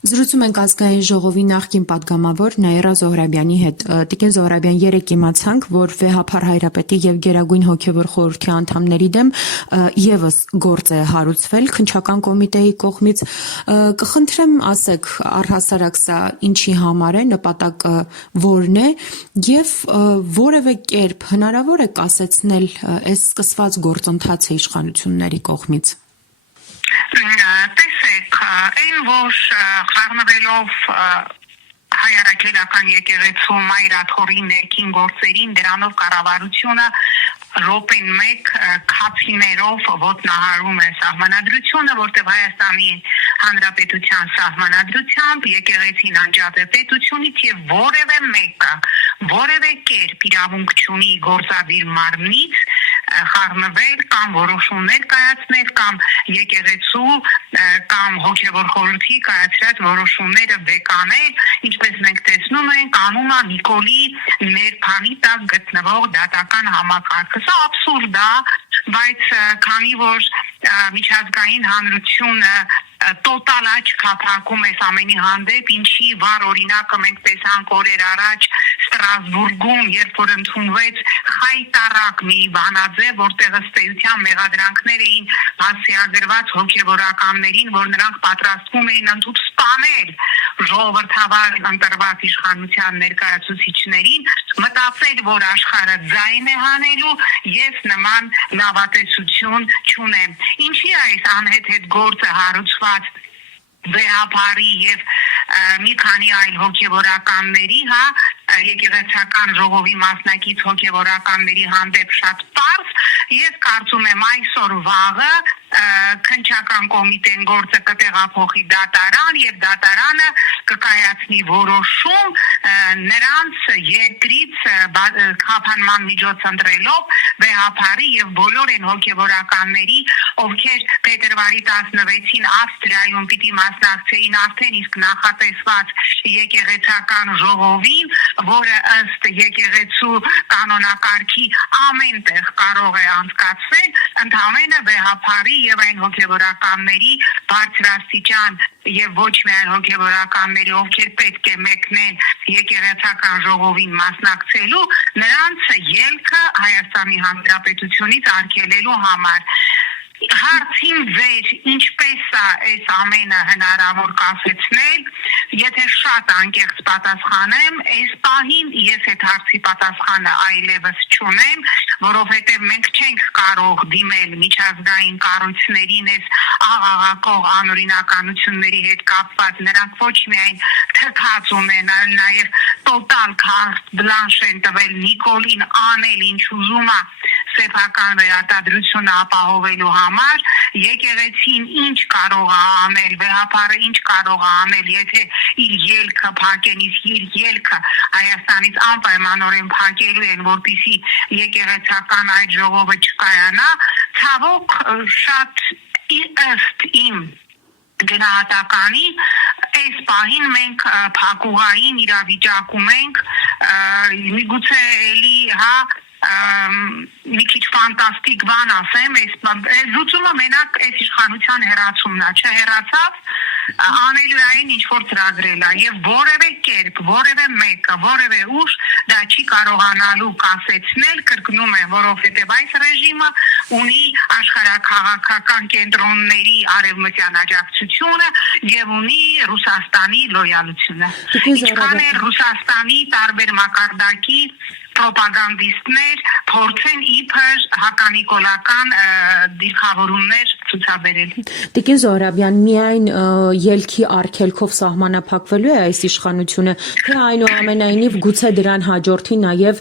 Զրուցում ենք ազգային ժողովի նախկին падգամավոր Նաիրա Զոհրաբյանի հետ։ Տիկին Զոհրաբյան, երեկ իմացանք, որ Վեհափար Հայրապետի եւ Գերագույն հոգեվոր խորհրդի անդամների դեմ եւս գործ է հարուցվել քննչական կոմիտեի կողմից։ Կխնդրեմ ասեք, առհասարակ սա ինչի համար է, նպատակը որն է եւ որևէ կերպ հնարավոր է կասեցնել այս սկսված գործընթացը իշխանությունների կողմից։ Տեսեք, այն որ խառնվելով հայրաքելական եկեղեցու մայրաթորի ներքին գործերին դրանով կառավարությունը րոպեն մեկ քացիներով ոտնահարում է սահմանադրությունը, որտեղ Հայաստանի Հանրապետության սահմանադրությամբ եկեղեցին անջատ է պետությունից եւ որևէ մեկը որևէ կերպ իրավունք չունի գործադիր մարմնից խառնվել կամ որոշումներ կայացնել կամ եկեղեցու կամ հոգևոր խորհրդի կայացրած որոշումները բեկանել, ինչպես մենք տեսնում ենք, անում է Նիկոլի ներփանի տակ գտնվող դատական համակարգը։ Սա աբսուրդ է, բայց քանի որ միջազգային հանրությունը տոտալ աչք հապակում է ամենի հանդեպ, ինչի վառ օրինակը մենք տեսանք օրեր առաջ Ստրասբուրգում, երբ որ ընդունվեց խայտարակ մի բանաձև, որտեղ ըստ էության մեղադրանքներ էին հասցեագրված հոգևորականներին, որ նրանք պատրաստվում էին ընդհանուր սպանել ժողովրդավար ընտրված իշխանության ներկայացուցիչներին, մտածել, որ աշխարհը ձայն է հանելու, ես նման լավատեսություն չունեմ։ Ինչի այս անհեթեթ գործը հարուցված Վեհափարի եւ մի քանի այլ հոգևորականների, եկեղեցական ժողովի մասնակից հոգևորականների հանդեպ շատ պարզ, ես կարծում եմ այսօր վաղը քննչական կոմիտեն գործը կտեղափոխի դատարան եւ դատարանը կկայացնի որոշում նրանց երկրից խափանման միջոց ընտրելով Վեհափարի եւ բոլոր այն հոգևորականների, ովքեր փետրվարի 16-ին Ավստրիայում պիտի մասնակցեին արդեն իսկ նախատեսված եկեղեցական ժողովին, որը ըստ եկեղեցու կանոնակարգի ամեն տեղ կարող է անցկացվել, ընդհանրապես Վեհափարի եւ այն հոգևորականների բարձրաստիճան եւ ոչ միայն հոգևորականների, ովքեր պետք է մեկնեն եկեղեցական ժողովին մասնակցելու, նրանց ելքը Հայաստանի Հանրապետությունից արգելելու համար։ Հարցին ձեր ինչպես է այս ամենը հնարավոր կասեցնել, եթե շատ անկեղծ պատասխանեմ, այս պահին ես այդ հարցի պատասխանը այլևս չունեմ, որովհետև մենք չենք կարող դիմել միջազգային կառույցներին այս աղաղակող անօրինականությունների հետ կապված, նրանք ոչ միայն թքած ունենալ, նաև տոտալ քարտ բլանշ են տվել Նիկոլին անել ինչ ուզում է սեփական վերարտադրությունը ապահովելու համար, եկեղեցին ինչ կարող է անել, Վեհափարը ինչ կարող է անել, եթե իր ելքը փակեն, իսկ իր ելքը Հայաստանից անպայմանորեն փակելու են, որպեսզի եկեղեցական այդ ժողովը չկայանա, ցավոք շատ ըստ իմ գնահատականի այս պահին մենք փակուղային իրավիճակում ենք, միգուցե էլի մի քիչ ֆանտաստիկ բան ասեմ, այս լուծումը մենակ այս իշխանության հեռացումն է, չհեռացավ անելու այն ինչ որ ծրագրել է եւ որևէ կերպ, որևէ մեկը, որևէ ուժ դա չի կարողանալու կասեցնել, կրկնում եմ, որովհետեւ այս ռեժիմը ունի աշխարհաքաղաքական կենտրոնների արևմտյան աջակցությունը եւ ունի Ռուսաստանի լոյալությունը։ Ինչքան է Ռուսաստանի տարբեր մակարդակի պրոպագանդիստներ փորձեն իբր հականիկոլական դիրքավորումներ ցուցաբերել։ Տիկին Զոհրաբյան, միայն ելքի արգելքով սահմանափակվելու է այս իշխանությունը, թե այնուամենայնիվ գուցե դրան հաջորդի նաև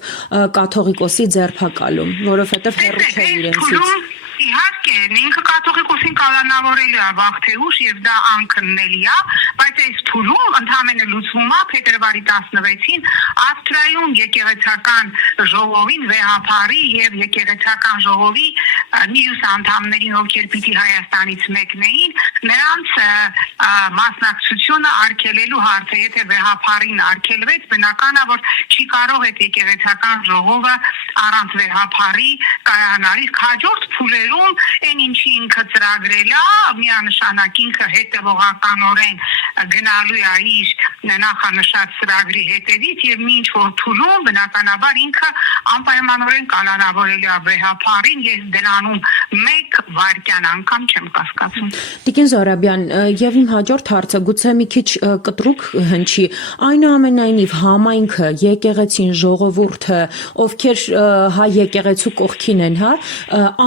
կաթողիկոսի ձերբակալում, որովհետև հեռու չէ իրենցից։ Իհարկե, ինքը կաթողիկոսին կալանավորելու է վաղ թե ուշ եւ դա անքննելի է, բայց այս փուլում ընդհանրապես լուծվում է փետրվարի 16-ին Ավստրիայում եկեղեցական ժողովին վեհափարի եւ եկեղեցական ժողովի մյուս անդամներին, ովքեր պիտի Հայաստանից մեկնեին, նրանց մասնակցությունը արգելելու հարցը, եթե վեհափարին արգելվեց, բնական է, որ չի կարող այդ եկեղեցական ժողովը առանց վեհափարի կայանալ։ Իսկ հաջորդ փուլերում այն ինչի ինքը ծրագրել է, միանշանակ ինքը հետևողականորեն գնալու է իր նախանշած ծրագրի հետևից եւ ինչ որ փուլում բնականաբար ինքը անպայմանորեն կալանավորելու է վեհափարին, ես դրանում մեկ վայրկյան անգամ չեմ կասկածում։ Տիկին Զոհրաբյան, եւ իմ հաջորդ հարցը գուցե մի քիչ կտրուկ հնչի, այնուամենայնիվ համայնքը, եկեղեցին, ժողովուրդը, ովքեր հայ եկեղեցու կողքին են,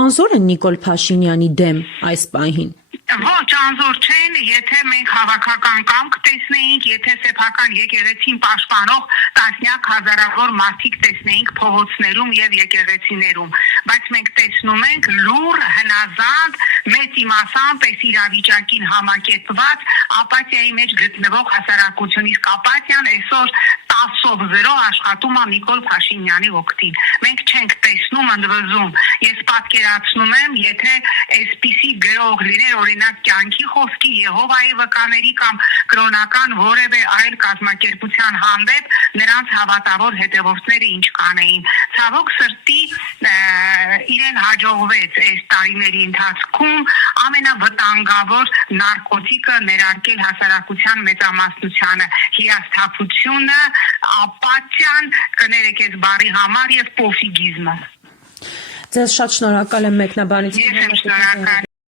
անզոր են Նիկոլ Փաշինյանի դեմ այս պահին։ Ոչ, անզոր չեն, եթե մենք հավաքական կամք տեսնեինք, եթե սեփական եկեղեցին պաշտպանող տասնյակ հազարավոր մարդիկ տեսնեինք փողոցներում եւ եկեղեցիներում, բայց մենք տեսնում ենք լուր, հնազանդ, մեծ իմասամբ այս իրավիճակին համակերպված ապաթիայի մեջ գտնվող հասարակություն, իսկ ապաթիան այսօր 10-0 աշխատում է Նիկոլ Փաշինյանի օգտին։ Մենք չենք տեսնում ընդվզում։ Ես պատկերացնում եմ, եթե այսպիսի գրող լիներ օրինակ կյանքի խոսքի, Եհովայի վկաների կամ կրոնական որևէ այլ կազմակերպության հանդեպ նրանց հավատավոր հետևորդները ինչ կանեին։ Ցավոք սրտի իրեն հաջողվեց այս տարիների ընթացքում ամենավտանգավոր նարկոտիկը ներարկել հասարակության մեծամասնությանը՝ հիասթափությունը, ապաթիան, կներեք այս բառի համար, եւ պոֆիգիզմը։ Ձեզ շատ շնորհակալ եմ մեկնաբանության համար։